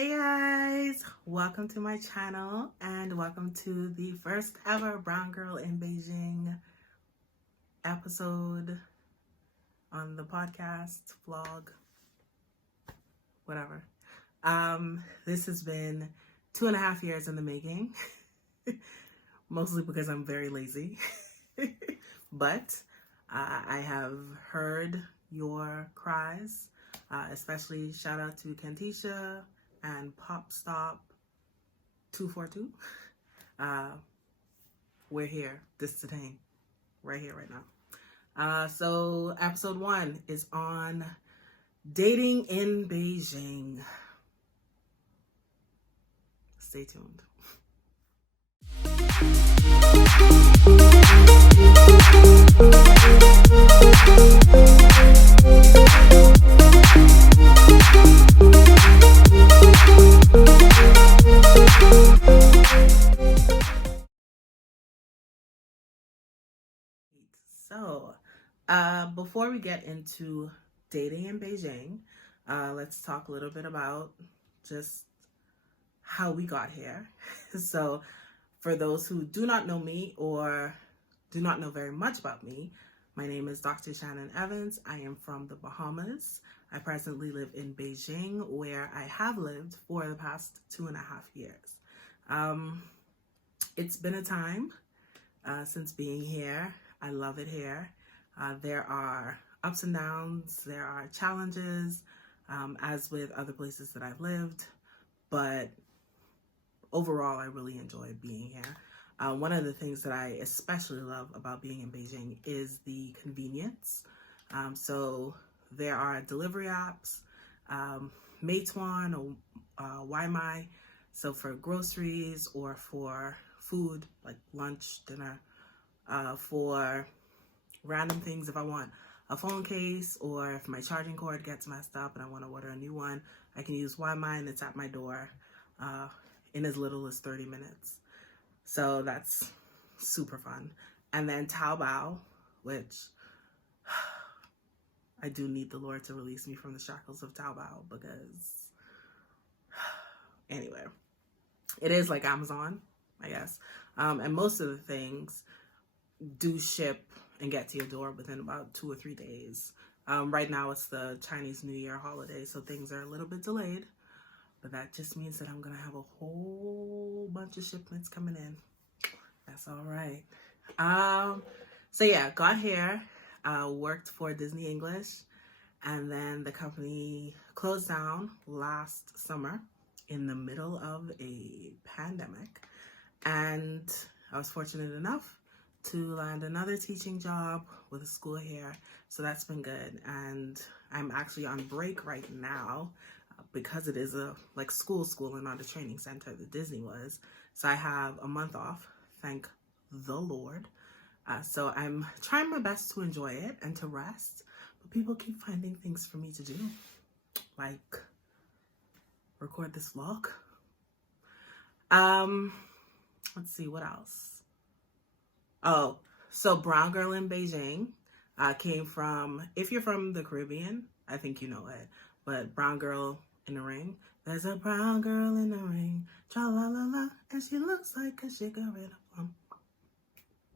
Hey guys, welcome to my channel and welcome to the first ever Brown Girl in Beijing episode on the podcast, vlog, whatever. This has been 2.5 years in the making, mostly because I'm very lazy, but I have heard your cries, especially shout out to Kantisha and Pop Stop 242. We're here, this today, right here, right now. So episode 1 is on dating in Beijing. Stay tuned. So, before we get into dating in Beijing, let's talk a little bit about just how we got here. So, for those who do not know me or do not know very much about me, my name is Dr. Shannon Evans. I am from the Bahamas. I presently live in Beijing, where I have lived for the past 2.5 years. It's been a time since being here. I love it here. There are ups and downs, there are challenges, as with other places that I've lived, but overall, I really enjoy being here. One of the things that I especially love about being in Beijing is the convenience. So there are delivery apps, Meituan or Waimai, so for groceries or for food, like lunch, dinner, for random things. If I want a phone case or if my charging cord gets messed up and I want to order a new one, I can use Waimai and it's at my door in as little as 30 minutes. So that's super fun. And then Taobao, which I do need the Lord to release me from the shackles of Taobao, because anyway, it is like Amazon, I guess. And most of the things do ship and get to your door within about 2 or 3 days. Right now it's the Chinese New Year holiday, so things are a little bit delayed, but that just means that I'm gonna have a whole bunch of shipments coming in. That's all right. So yeah, got here, worked for Disney English, and then the company closed down last summer in the middle of a pandemic, and I was fortunate enough to land another teaching job with a school here, so that's been good. And I'm actually on break right now because it is a school and not a training center that Disney was. So I have a month off, thank the Lord. So I'm trying my best to enjoy it and to rest, but people keep finding things for me to do, like record this vlog. Let's see, what else? Oh, so Brown Girl in Beijing came from, if you're from the Caribbean, I think you know it, but Brown Girl in the Ring. There's a brown girl in the ring, tra-la-la-la, and she looks like a cigarette plum.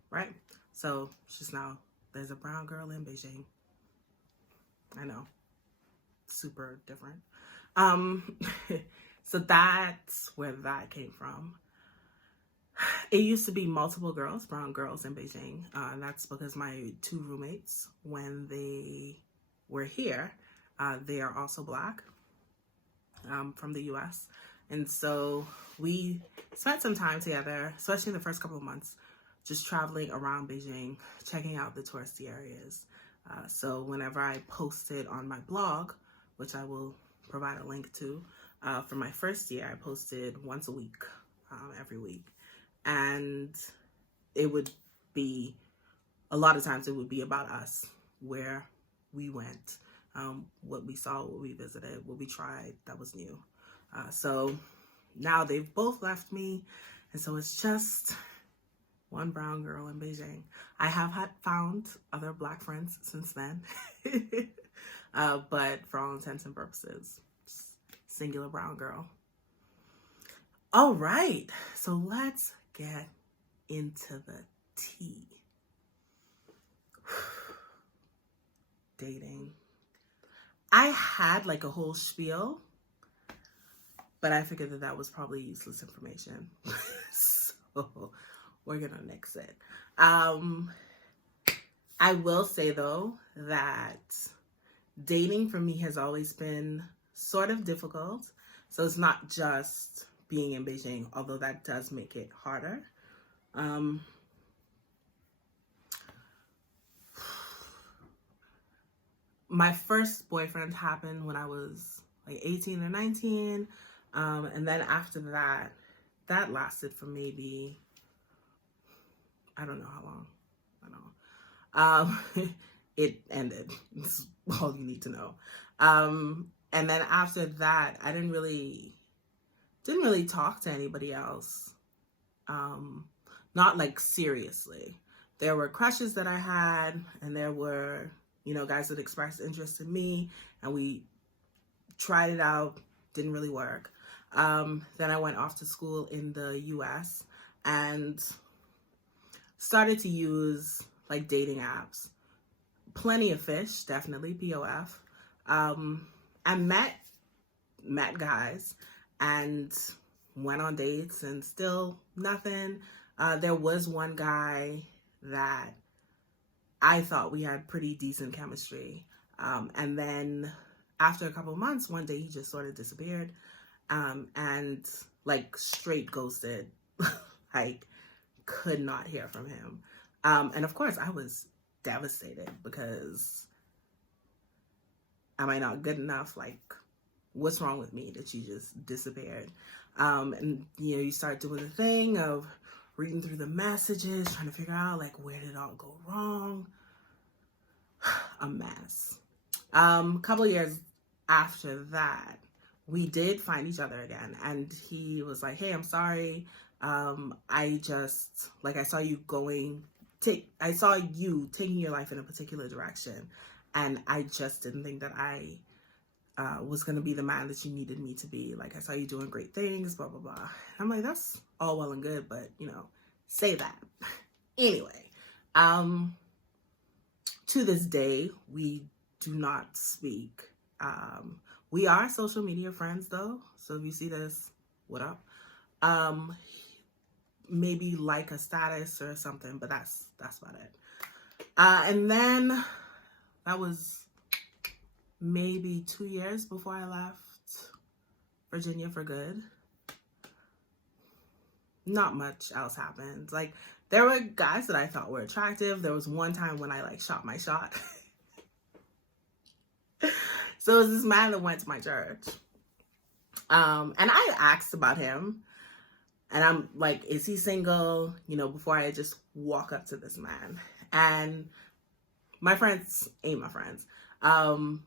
Right? So she's now, there's a brown girl in Beijing. I know, super different. So that's where that came from. It used to be multiple girls, brown girls in Beijing. And that's because my 2 roommates, when they were here, they are also Black, from the US. And so we spent some time together, especially in the first couple of months, just traveling around Beijing, checking out the touristy areas. So whenever I posted on my blog, which I will provide a link to, for my first year, I posted once a week, every week. And it would be, a lot of times it would be about us, where we went, what we saw, what we visited, what we tried that was new. So now they've both left me, and so it's just one brown girl in Beijing. I have found other Black friends since then, but for all intents and purposes, singular brown girl All right, so let's get into the tea. Dating. I had like a whole spiel, but I figured that that was probably useless information. So we're gonna nix it. I will say though that dating for me has always been sort of difficult. So it's not just being in Beijing, although that does make it harder. My first boyfriend happened when I was like 18 or 19. And then after that, that lasted for maybe, I don't know how long. It ended. This is all you need to know. And then after that, I didn't really talk to anybody else. Not like seriously. There were crushes that I had, and there were, guys that expressed interest in me, and we tried it out, didn't really work. Then I went off to school in the US and started to use like dating apps. Plenty of fish, definitely, POF. I met guys and went on dates and still nothing. There was one guy that I thought we had pretty decent chemistry. And then after a couple of months, one day he just sort of disappeared. And like straight ghosted. Like could not hear from him. And of course I was devastated because am I not good enough? Like, what's wrong with me that you just disappeared? And you start doing the thing of reading through the messages, trying to figure out like where did it all go wrong. A mess. Couple of years after that, we did find each other again, and he was like, hey, I'm sorry. I saw you taking your life in a particular direction, and I just didn't think that I was going to be the man that you needed me to be. Like, I saw you doing great things, blah, blah, blah. I'm like, that's all well and good, but, say that. Anyway, to this day, we do not speak. We are social media friends, though. So if you see this, what up? Maybe like a status or something, but that's about it. And then that was maybe 2 years before I left Virginia for good. Not much else happened. Like, there were guys that I thought were attractive. There was one time when I like shot my shot. So it was this man that went to my church. And I asked about him. And I'm like, is he single? Before I just walk up to this man. And my friends ain't my friends.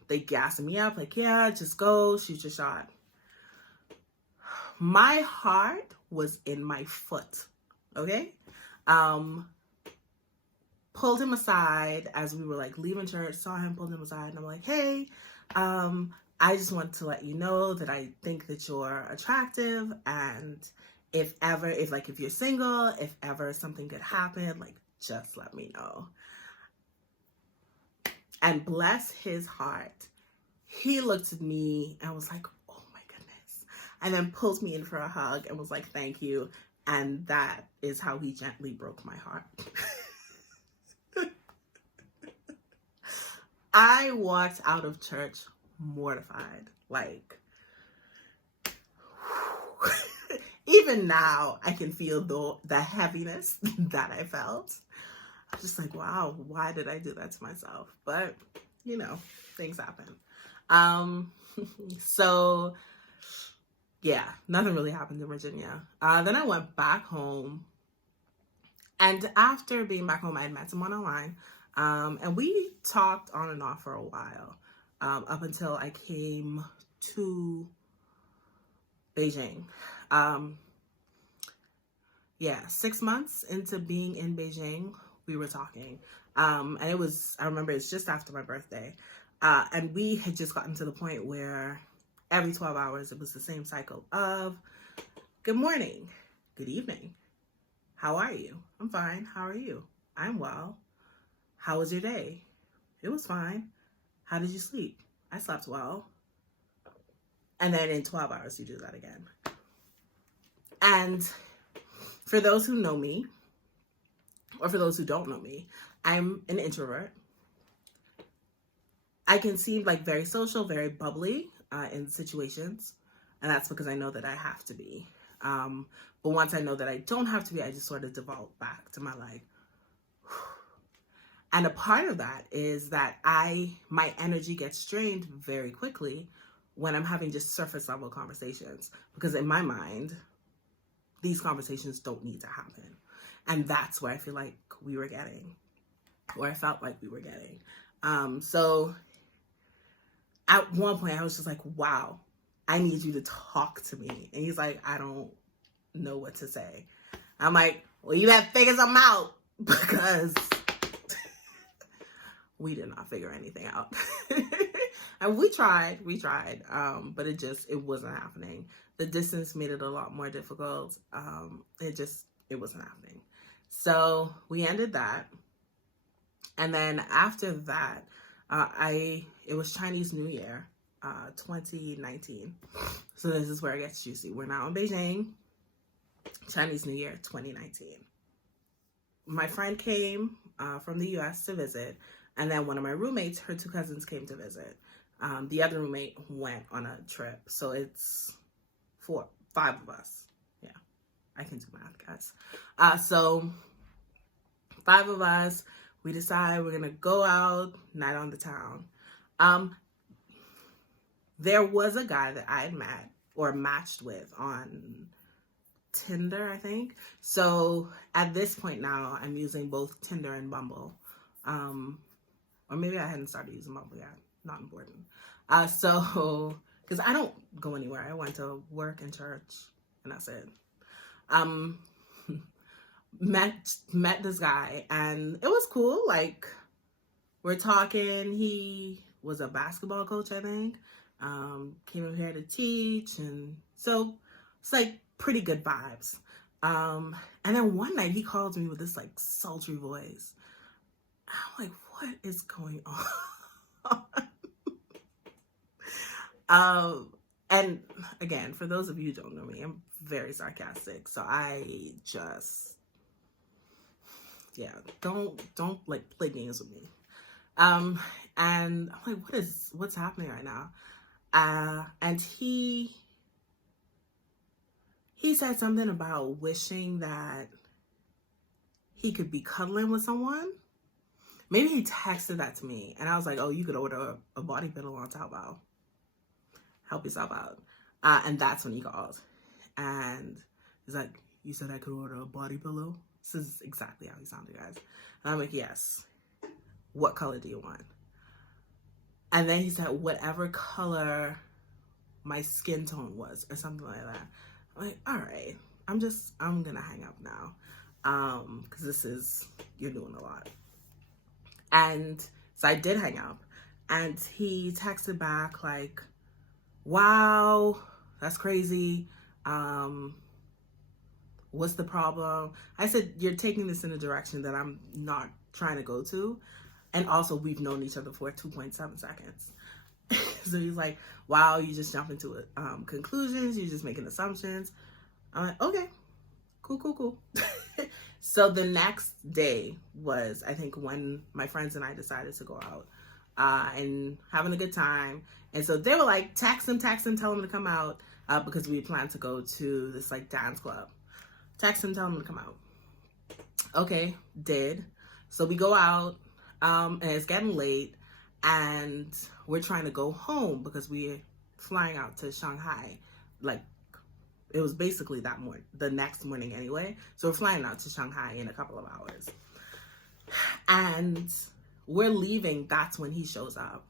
They gassing me up like, yeah, just go, shoot your shot. My heart was in my foot, okay? Pulled him aside as we were like leaving church, saw him, pulled him aside, and I'm like, hey, I just want to let you know that I think that you're attractive, and if you're single, if ever something could happen, like, just let me know. And bless his heart, he looked at me and was like, oh my goodness. And then pulled me in for a hug and was like, thank you. And that is how he gently broke my heart. I walked out of church mortified. Like, even now I can feel the heaviness that I felt. I'm just like, wow, why did I do that to myself? But, things happen. So, yeah, nothing really happened in Virginia. Then I went back home. And after being back home, I had met someone online. And we talked on and off for a while. Up until I came to Beijing. 6 months into being in Beijing, we were talking. And I remember it's just after my birthday. And we had just gotten to the point where every 12 hours, it was the same cycle of Good morning. Good evening. How are you? I'm fine. How are you? I'm well. How was your day? It was fine. How did you sleep? I slept well. And then in 12 hours, you do that again. And for those who know me, or for those who don't know me, I'm an introvert. I can seem like very social, very bubbly in situations. And that's because I know that I have to be. But once I know that I don't have to be, I just sort of devolve back to my like. And a part of that is that my energy gets strained very quickly when I'm having just surface level conversations. Because in my mind, these conversations don't need to happen. And that's where I feel like we were getting, or I felt like we were getting. So at one point I was just like, wow, I need you to talk to me. And he's like, I don't know what to say. I'm like, well, you have to figure something out, because we did not figure anything out. And we tried, but it wasn't happening. The distance made it a lot more difficult. It wasn't happening. So we ended that. And then after that, it was Chinese New Year, 2019. So this is where it gets juicy. We're now in Beijing, Chinese New Year, 2019. My friend came from the US to visit. And then one of my roommates, her two cousins, came to visit. The other roommate went on a trip. So it's 5 of us. Yeah, I can do math, guys. So 5 of us, we decide we're going to go out, night on the town. There was a guy that I had met or matched with on Tinder, I think. So at this point now, I'm using both Tinder and Bumble. Or maybe I hadn't started using Bumble yet. Not important. So, because I don't go anywhere. I went to work and church, and that's it. Met this guy, and it was cool. Like, we're talking. He was a basketball coach, I think. Came over here to teach, and so it's like pretty good vibes. And then one night he called me with this like sultry voice. I'm like, what is going on? And again, for those of you who don't know me, I'm very sarcastic. So I just, don't like play games with me. And I'm like, what's happening right now? And he said something about wishing that he could be cuddling with someone. Maybe he texted that to me, and I was like, oh, you could order a body pillow on Taobao. Help yourself out. And that's when he called. And he's like, you said I could order a body pillow? This is exactly how he sounded, guys. And I'm like, yes. What color do you want? And then he said, whatever color my skin tone was, or something like that. I'm like, all right. I'm going to hang up now. Because you're doing a lot. And so I did hang up, and he texted back like, wow, that's crazy. What's the problem? I said, you're taking this in a direction that I'm not trying to go to. And also, we've known each other for 2.7 seconds. So he's like, wow, you just jump into conclusions. You're just making assumptions. I'm like, okay, cool. So the next day was, I think, when my friends and I decided to go out and having a good time. And so they were like, text him, tell him to come out because we planned to go to this like dance club. Text him, tell him to come out. Okay, did. So we go out and it's getting late and we're trying to go home because we're flying out to Shanghai. Like, it was basically the next morning anyway. So we're flying out to Shanghai in a couple of hours. And we're leaving, that's when he shows up.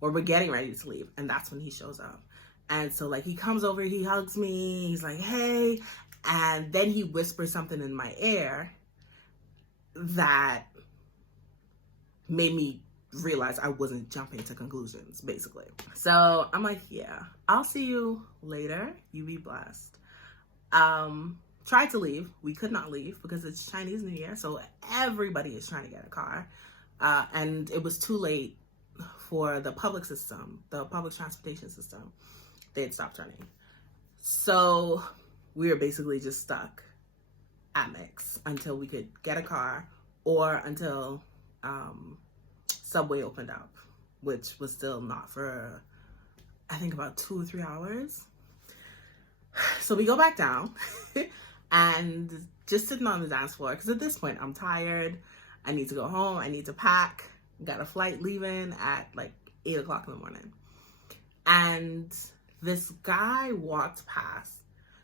Or we're getting ready to leave, and that's when he shows up. And so, like, he comes over, he hugs me, he's like, hey. And then he whispers something in my ear that made me realize I wasn't jumping to conclusions, basically. So I'm like, yeah, I'll see you later. You be blessed. Tried to leave. We could not leave because it's Chinese New Year, so everybody is trying to get a car. And it was too late for the public transportation system. They had stopped running. So we were basically just stuck at Mix until we could get a car or until Subway opened up, which was still not for, I think, about 2 or 3 hours. So we go back down and just sitting on the dance floor, because at this point I'm tired. I need to go home. I need to pack. Got a flight leaving at like 8 o'clock in the morning. And this guy walked past.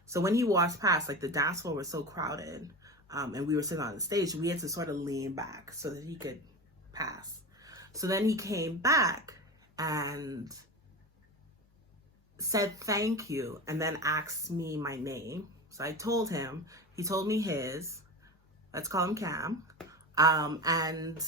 So when he walked past, like the dance floor was so crowded, and we were sitting on the stage, we had to sort of lean back so that he could pass. So then he came back and said thank you, and then asked me my name. So I told him, he told me his, let's call him Cam, and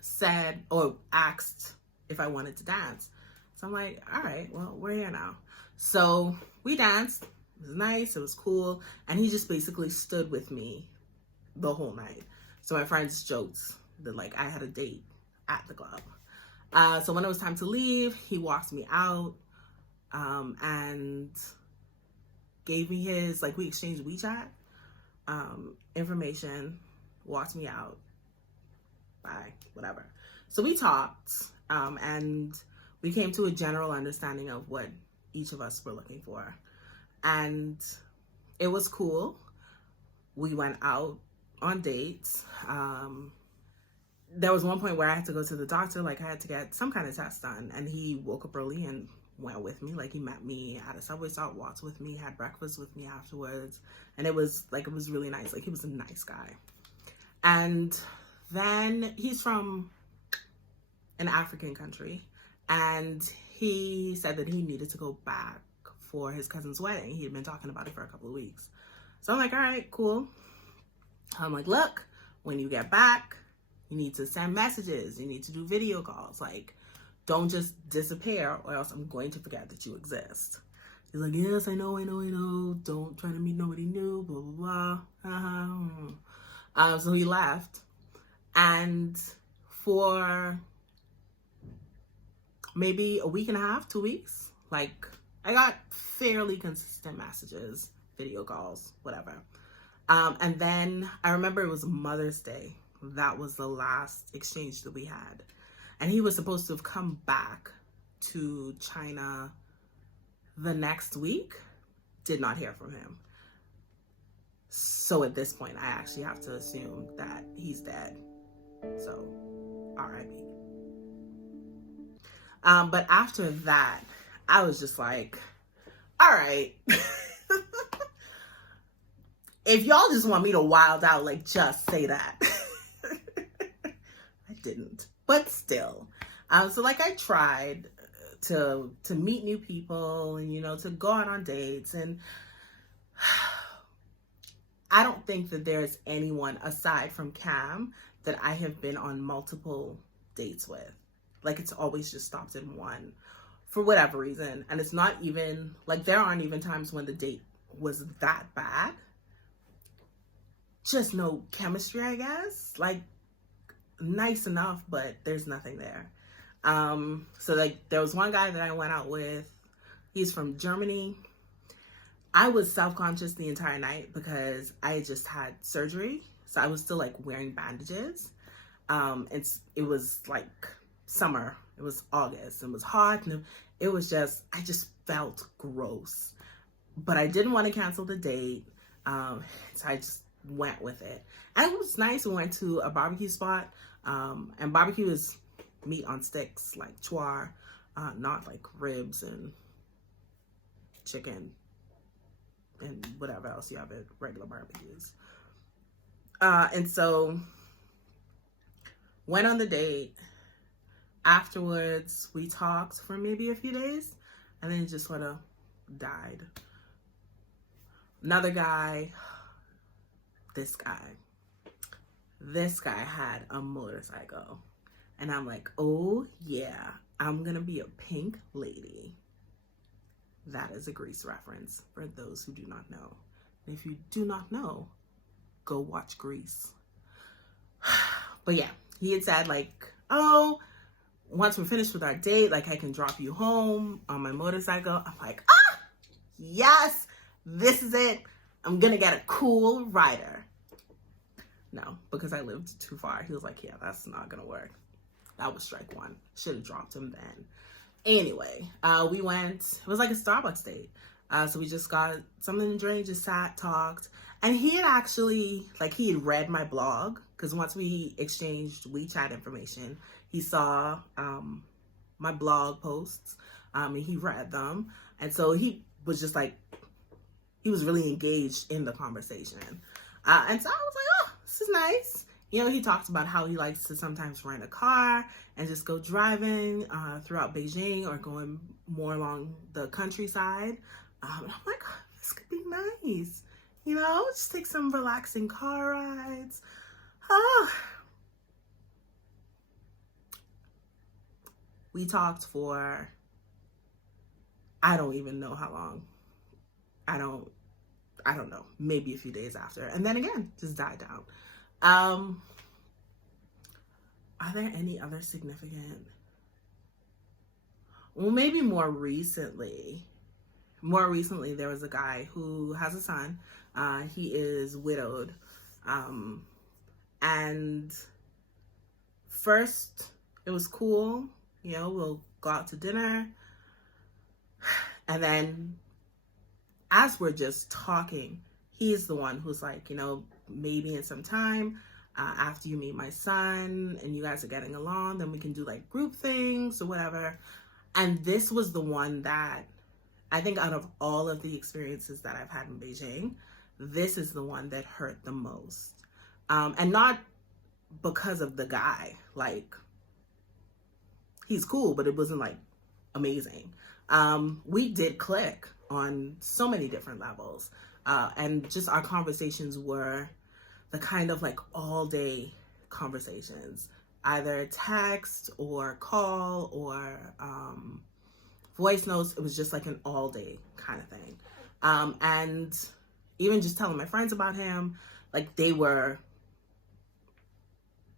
said, or asked if I wanted to dance. So I'm like, all right, well, we're here now. So we danced. It was nice. It was cool. And he just basically stood with me the whole night. So my friends joked that like I had a date at the club. So when it was time to leave, he walked me out, and gave me his, like, we exchanged WeChat information, walked me out. Bye, whatever. So we talked, and we came to a general understanding of what each of us were looking for. And it was cool. We went out on dates. There was one point where I had to go to the doctor, like I had to get some kind of test done, and he woke up early and went with me. Like he met me at a Subway stop, walked with me, had breakfast with me afterwards. And it was really nice. Like he was a nice guy. And then he's from an African country, and he said that he needed to go back for his cousin's wedding. He had been talking about it for a couple of weeks. So I'm like, all right, cool. I'm like, look, when you get back, you need to send messages. You need to do video calls. Like, don't just disappear or else I'm going to forget that you exist. He's like, yes, I know. Don't try to meet nobody new, blah, blah, blah. So he left. And for maybe a week and a half, 2 weeks, like, I got fairly consistent messages, video calls, whatever. And then I remember it was Mother's Day. That was the last exchange that we had. And he was supposed to have come back to China the next week. Did not hear from him. So at this point, I actually have to assume that he's dead. So, R.I.P. But after that, I was just like, all right. If y'all just want me to wild out, like, just say that. I didn't, but still. So like I tried to meet new people and, you know, to go out on dates. And I don't think that there's anyone aside from Cam that I have been on multiple dates with. Like, it's always just stopped in one for whatever reason. And it's not even, like, there aren't even times when the date was that bad. Just no chemistry, I guess. Like, nice enough, but there's nothing there. So, like, there was one guy that I went out with. He's from Germany. I was self-conscious the entire night because I had just had surgery. So I was still, like, wearing bandages. It was, like, summer. It was August. It was hot. And it was just, I just felt gross. But I didn't want to cancel the date. So I just went with it. And it was nice. We went to a barbecue spot. And barbecue is meat on sticks, like chua, not like ribs and chicken and whatever else you have at regular barbecues. And so went on the date. Afterwards, we talked for maybe a few days, and then it just sort of died. Another guy, this guy had a motorcycle. And I'm like, oh yeah, I'm gonna be a pink lady. That is a Grease reference for those who do not know. And if you do not know, go watch Grease. But yeah, he had said like, oh, once we're finished with our date, like I can drop you home on my motorcycle. I'm like, ah, yes, this is it. I'm gonna get a cool rider. No, because I lived too far. He was like, yeah, that's not gonna work. That was strike one. Should have dropped him then. Anyway, we went, it was like a Starbucks date. So we just got something to drink, just sat, talked. And he had actually, like he had read my blog, because once we exchanged WeChat information, he saw my blog posts, and he read them. And so he was just like, he was really engaged in the conversation. And so I was like, oh, this is nice. You know, he talks about how he likes to sometimes rent a car and just go driving throughout Beijing or going more along the countryside. And I'm like, oh, this could be nice. You know, just take some relaxing car rides. Oh. We talked for, I don't even know how long. I don't know, maybe a few days after. And then again, just died down. Are there any other significant? Well, maybe more recently, there was a guy who has a son. He is widowed. And first it was cool. You know, we'll go out to dinner. And then as we're just talking, he's the one who's like, you know, maybe in some time, after you meet my son and you guys are getting along, then we can do like group things or whatever. And this was the one that I think out of all of the experiences that I've had in Beijing, this is the one that hurt the most. And not because of the guy, like he's cool, but it wasn't like amazing. We did click on so many different levels. And just our conversations were the kind of like all day conversations, either text or call or voice notes. It was just like an all day kind of thing. And even just telling my friends about him, like they were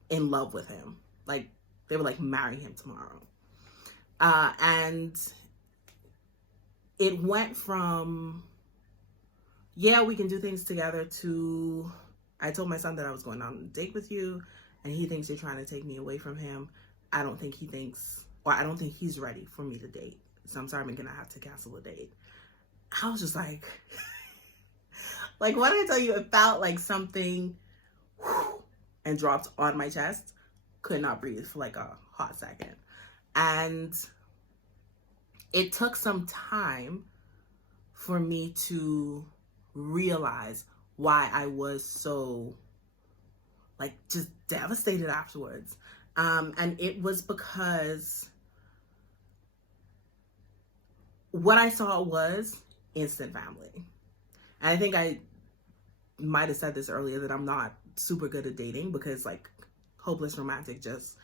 in love with him. Like they were like, marry him tomorrow. And it went from, yeah, we can do things together, to I told my son that I was going on a date with you and he thinks you're trying to take me away from him. I don't think he thinks, or I don't think he's ready for me to date. So I'm sorry, I'm gonna have to cancel the date. I was just like, like what did I tell you? It felt like something and dropped on my chest. Could not breathe for like a hot second. And it took some time for me to realize why I was so like just devastated afterwards. And it was because what I saw was instant family. And I think I might have said this earlier, that I'm not super good at dating because like hopeless romantic just,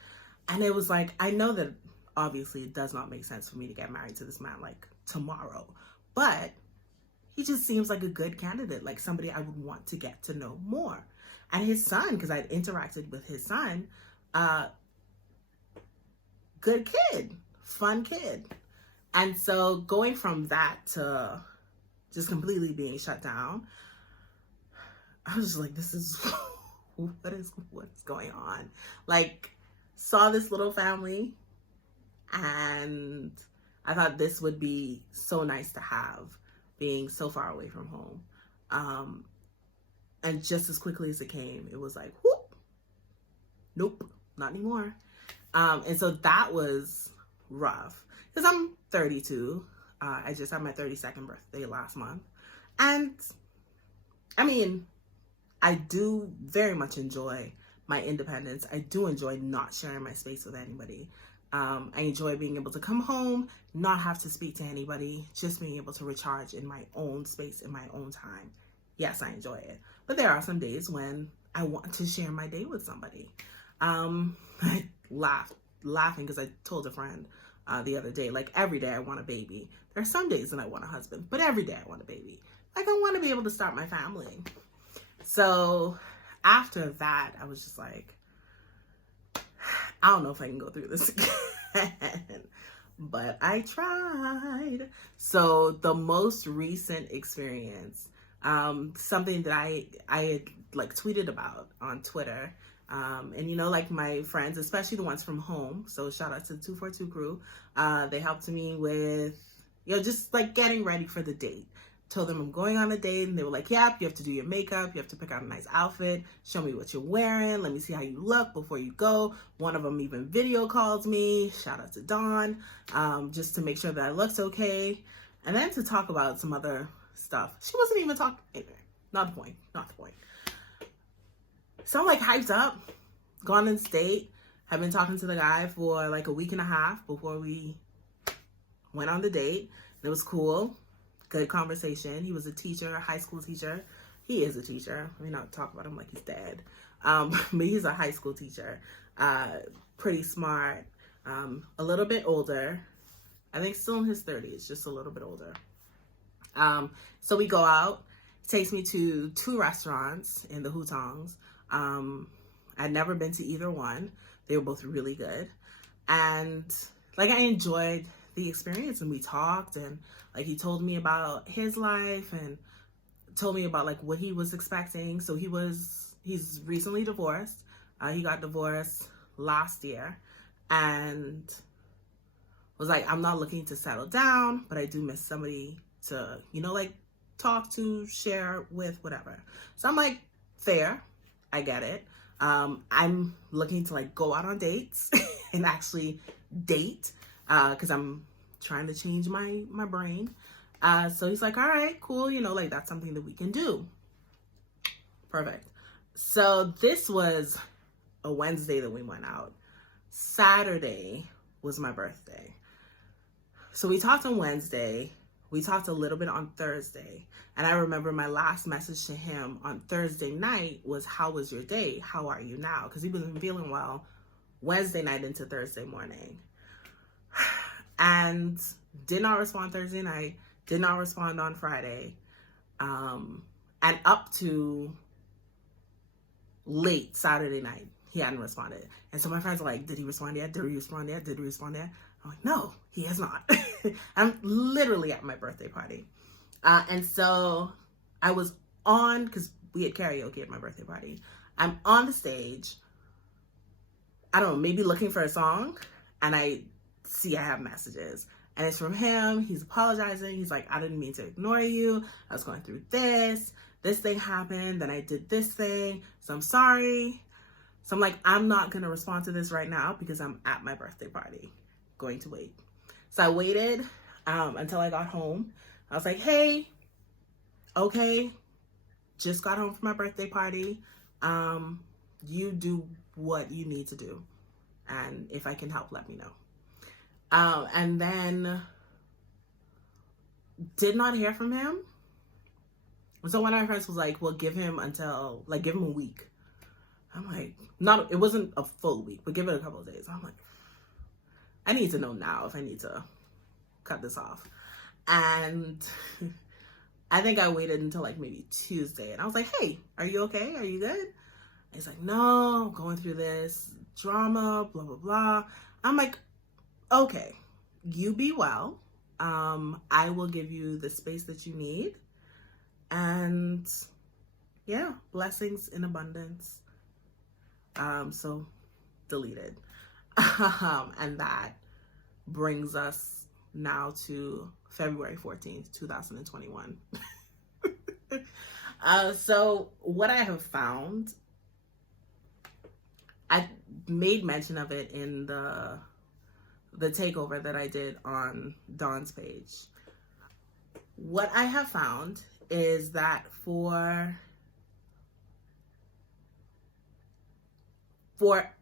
and it was like, I know that obviously it does not make sense for me to get married to this man like tomorrow, but he just seems like a good candidate, like somebody I would want to get to know more. And his son, because I'd interacted with his son, good kid, fun kid. And so going from that to just completely being shut down, I was just like, this is, what's going on? Like, saw this little family and I thought this would be so nice to have, being so far away from home. And just as quickly as it came, it was like, whoop, nope, not anymore. And so that was rough, because I'm 32. I just had my 32nd birthday last month. And I mean, I do very much enjoy my independence. I do enjoy not sharing my space with anybody. I enjoy being able to come home, not have to speak to anybody, just being able to recharge in my own space, in my own time. Yes, I enjoy it. But there are some days when I want to share my day with somebody. I laughing because I told a friend the other day. Like, every day I want a baby. There are some days that I want a husband, but every day I want a baby. Like, I want to be able to start my family. So after that, I was just like, I don't know if I can go through this again. But I tried. So the most recent experience, something that I had like tweeted about on Twitter, and you know, like my friends, especially the ones from home, so shout out to the 242 crew, they helped me with, you know, just like getting ready for the date. Told them I'm going on a date, and they were like, yep, you have to do your makeup, you have to pick out a nice outfit, show me what you're wearing, let me see how you look before you go. One of them even video calls me, shout out to Dawn, just to make sure that I looked okay, and then to talk about some other stuff. She wasn't even talking, anyway, not the point. So I'm like hyped up, gone on this date, have been talking to the guy for like a week and a half before we went on the date. It was cool. Good conversation. He was a teacher, a high school teacher. He is a teacher. Let me not talk about him like he's dead. But he's a high school teacher. Pretty smart. A little bit older. I think still in his 30s, just a little bit older. So we go out. He takes me to 2 restaurants in the Hutongs. I'd never been to either one. They were both really good. And like, I enjoyed the experience, and we talked, and like he told me about his life and told me about like what he was expecting. So he's recently divorced. He got divorced last year and was like, I'm not looking to settle down, but I do miss somebody to, you know, like talk to, share with, whatever. So I'm like, fair, I get it. I'm looking to like go out on dates and actually date, because I'm trying to change my brain. So he's like, all right, cool. You know, like that's something that we can do. Perfect. So this was a Wednesday that we went out. Saturday was my birthday. So we talked on Wednesday. We talked a little bit on Thursday. And I remember my last message to him on Thursday night was, how was your day? How are you now? Because he wasn't feeling well Wednesday night into Thursday morning. And did not respond Thursday night, did not respond on Friday, and up to late Saturday night, he hadn't responded. And so my friends were like, did he respond yet? Did he respond yet? Did he respond yet? I'm like, no, he has not. I'm literally at my birthday party. And so I was on, because we had karaoke at my birthday party. I'm on the stage, I don't know, maybe looking for a song, and I see I have messages, and it's from him. He's apologizing. He's like, I didn't mean to ignore you. I was going through this thing happened, then I did this thing, so I'm sorry. So I'm like, I'm not gonna respond to this right now because I'm at my birthday party, going to wait. So I waited until I got home. I was like, hey, okay, just got home from my birthday party. You do what you need to do, and if I can help, let me know. And then did not hear from him. So one of my friends was like, well, give him a week. I'm like, it wasn't a full week, but give it a couple of days. I'm like, I need to know now if I need to cut this off. And I think I waited until like maybe Tuesday, and I was like, hey, are you okay? Are you good? And he's like, no, I'm going through this drama, blah, blah, blah. I'm like, okay, you be well. I will give you the space that you need. And yeah, blessings in abundance. So deleted. And that brings us now to February 14th, 2021. So what I have found, I made mention of it in the takeover that I did on Dawn's page. What I have found is that for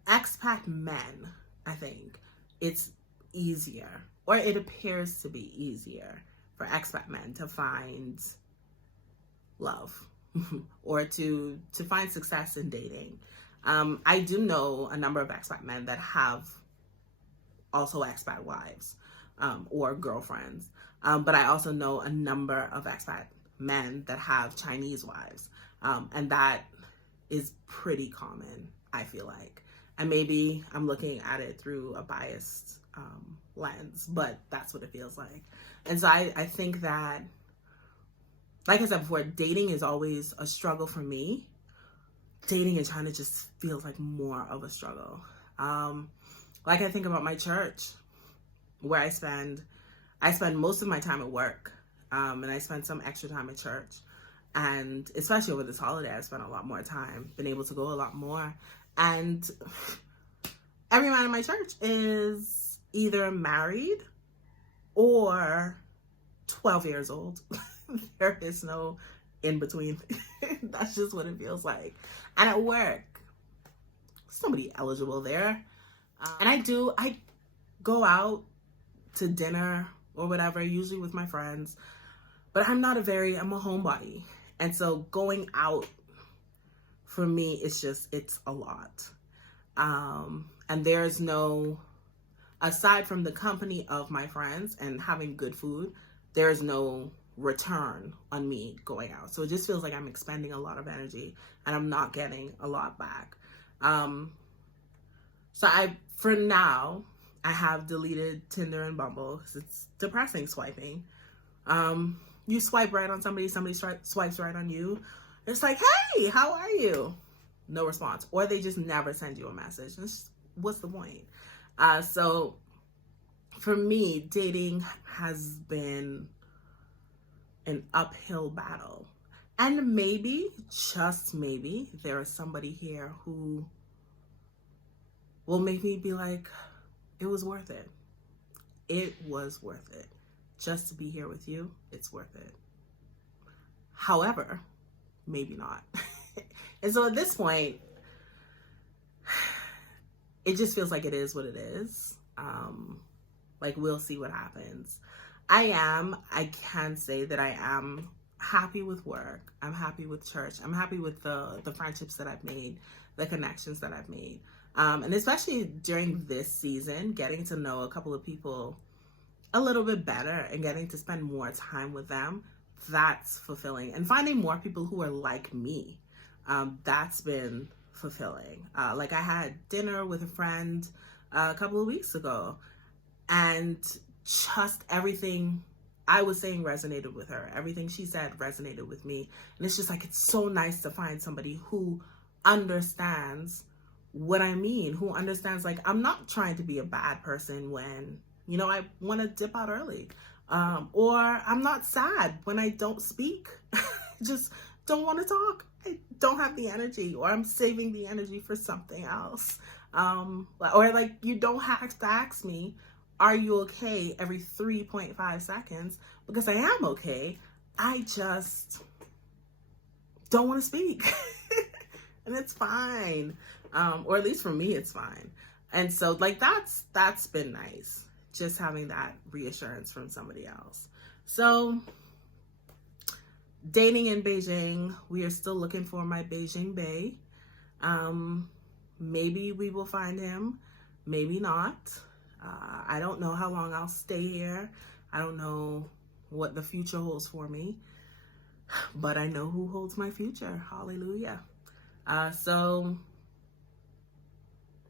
expat men, I think it's easier, or it appears to be easier for expat men to find love or to find success in dating. I do know a number of expat men that have also expat wives or girlfriends. But I also know a number of expat men that have Chinese wives. And that is pretty common, I feel like. And maybe I'm looking at it through a biased lens, but that's what it feels like. And so I think that, like I said before, dating is always a struggle for me. Dating in China just feels like more of a struggle. Like I think about my church, where I spend most of my time at work, and I spend some extra time at church. And especially over this holiday, I spent a lot more time, been able to go a lot more. And every man in my church is either married or 12 years old. There is no in between. That's just what it feels like. And at work, somebody eligible there. And I go out to dinner or whatever, usually with my friends. But I'm a homebody. And so going out for me, it's a lot. And there's no, aside from the company of my friends and having good food, there's no return on me going out. So it just feels like I'm expending a lot of energy and I'm not getting a lot back. So for now, I have deleted Tinder and Bumble because it's depressing swiping. You swipe right on somebody swipes right on you. It's like, hey, how are you? No response. Or they just never send you a message. What's the point? So for me, dating has been an uphill battle. And maybe, just maybe, there is somebody here who will make me be like, it was worth it. It was worth it. Just to be here with you, it's worth it. However, maybe not. And so at this point, it just feels like it is what it is. Like, we'll see what happens. I can say that I am happy with work. I'm happy with church. I'm happy with the friendships that I've made, the connections that I've made. And especially during this season, getting to know a couple of people a little bit better and getting to spend more time with them, that's fulfilling. And finding more people who are like me, that's been fulfilling. Like I had dinner with a friend a couple of weeks ago, and just everything I was saying resonated with her. Everything she said resonated with me. And it's just like, it's so nice to find somebody who understands what I mean, who understands, like, I'm not trying to be a bad person when, I want to dip out early. Or I'm not sad when I don't speak. Just don't want to talk. I don't have the energy, or I'm saving the energy for something else. Or like, you don't have to ask me, are you okay, every 3.5 seconds, because I am okay. I just don't want to speak. And it's fine. Or at least for me, it's fine. And so like, that's been nice. Just having that reassurance from somebody else. So dating in Beijing, we are still looking for my Beijing bae. Maybe we will find him, maybe not. I don't know how long I'll stay here. I don't know what the future holds for me, but I know who holds my future. Hallelujah. So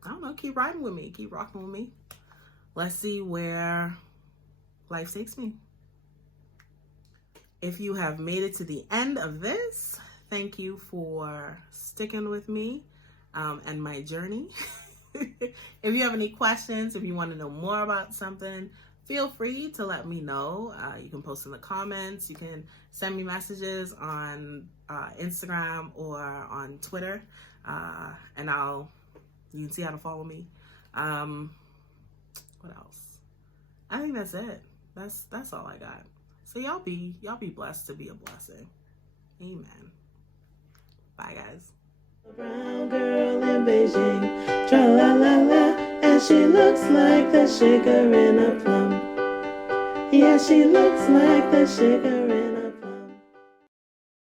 I don't know, keep riding with me, keep rocking with me. Let's see where life takes me. If you have made it to the end of this, thank you for sticking with me and my journey. If you have any questions, if you want to know more about something, feel free to let me know. You can post in the comments. You can send me messages on Instagram or on Twitter, and you can see how to follow me. What else? I think that's it. That's all I got. So y'all be blessed to be a blessing. Amen. Bye, guys. A brown girl in Beijing, tra-la-la-la, and she looks like the sugar in a plum. Yeah, she looks like the sugar in